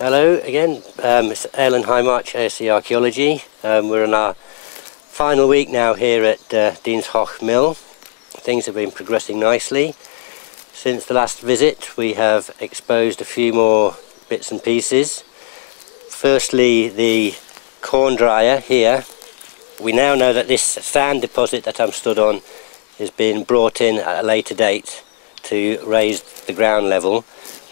Hello again, it's Elgin ASC Archeology. We're in our final week now here at Deanshaugh Mill. Things have been progressing nicely. Since the last visit we have exposed a few more bits and pieces. Firstly, the corn dryer here. We now know that this sand deposit that I'm stood on has been brought in at a later date to raise the ground level.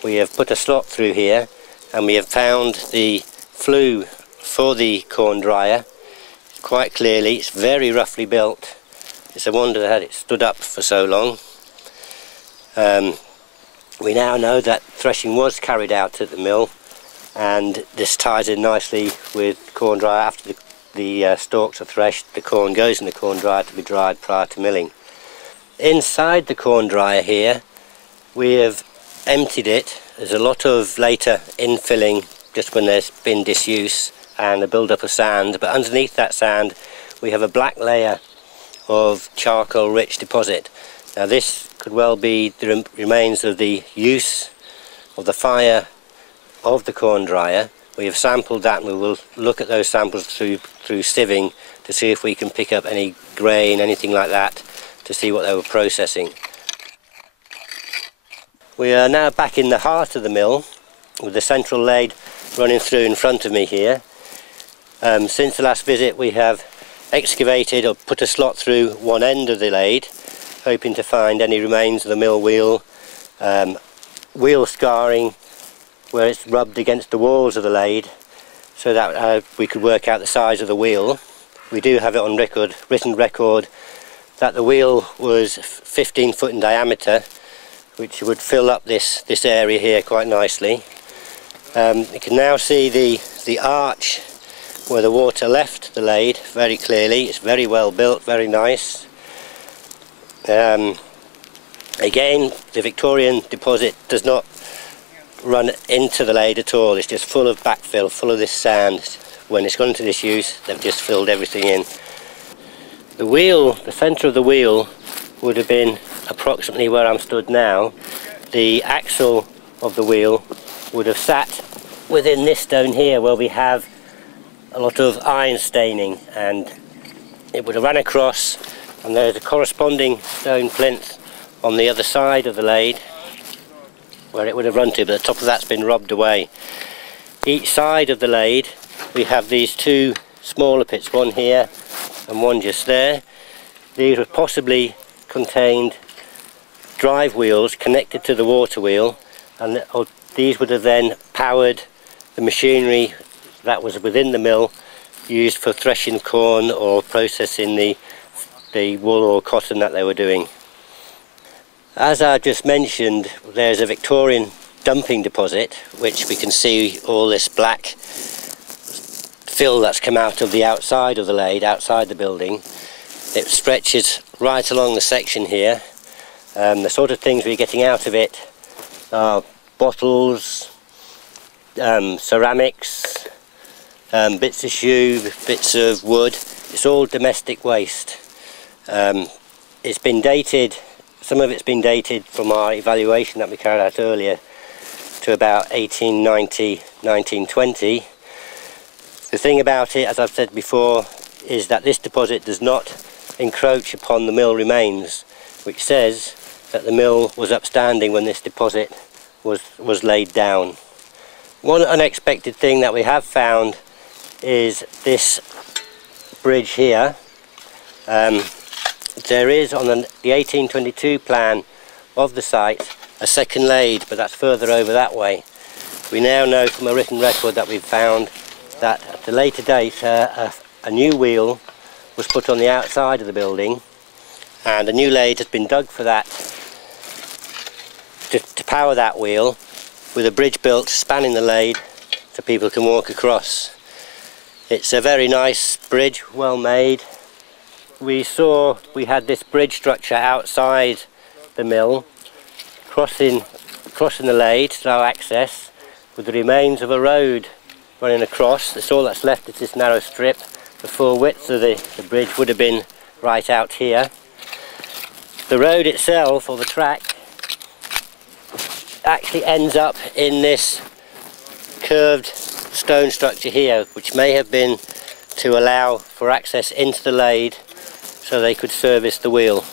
We have put a slot through here and we have found the flue for the corn dryer quite clearly. It's very roughly built. It's a wonder that it stood up for so long. We now know that threshing was carried out at the mill, and this ties in nicely with corn dryer. After the stalks are threshed, the corn goes in the corn dryer to be dried prior to milling. Inside the corn dryer here we have emptied it. There's a lot of later infilling just when there's been disuse and a build-up of sand, but underneath that sand we have a black layer of charcoal rich deposit. Now this could well be the remains of the use of the fire of the corn dryer. We have sampled that and we will look at those samples through sieving to see if we can pick up any grain, anything like that, to see what they were processing. We are now back in the heart of the mill with the central lathe running through in front of me here. Since the last visit we have excavated or put a slot through one end of the lathe, hoping to find any remains of the mill wheel, wheel scarring where it's rubbed against the walls of the lathe, so that we could work out the size of the wheel. We do have it on record, written record, that the wheel was 15 foot in diameter, which would fill up this area here quite nicely. You can now see the arch where the water left the lathe very clearly. It's very well built, very nice. Again, the Victorian deposit does not run into the lathe at all. It's just full of backfill, full of this sand. When it's gone into this use, they've just filled everything in. The wheel, the centre of the wheel, would have been approximately where I'm stood now. The axle of the wheel would have sat within this stone here where we have a lot of iron staining, and it would have run across, and there's a corresponding stone plinth on the other side of the lathe where it would have run to, but the top of that's been robbed away. Each side of the lathe we have these two smaller pits, one here and one just there. These would possibly contained drive wheels connected to the water wheel, and these would have then powered the machinery that was within the mill used for threshing corn or processing the wool or cotton that they were doing. As I just mentioned, there's a Victorian dumping deposit, which we can see all this black fill that's come out of the outside of the lathe, outside the building. It stretches right along the section here. The sort of things we're getting out of it are bottles, ceramics, bits of shoe, bits of wood. It's all domestic waste. It's been dated, some of it's been dated from our evaluation that we carried out earlier to about 1890, 1920. The thing about it, as I've said before, is that this deposit does not encroach upon the mill remains, which says that the mill was upstanding when this deposit was laid down. One unexpected thing that we have found is this bridge here. There is on the 1822 plan of the site a second lathe, but that's further over that way. We now know from a written record that we've found that at a later date a new wheel was put on the outside of the building, and a new lathe has been dug for that to power that wheel, with a bridge built spanning the lathe so people can walk across. It's a very nice bridge, well made. We saw we had this bridge structure outside the mill, crossing the lathe, slow access, with the remains of a road running across. That's all that's left, is this narrow strip. The full width of the bridge would have been right out here. The road itself, or the track, actually ends up in this curved stone structure here, which may have been to allow for access into the lathe so they could service the wheel.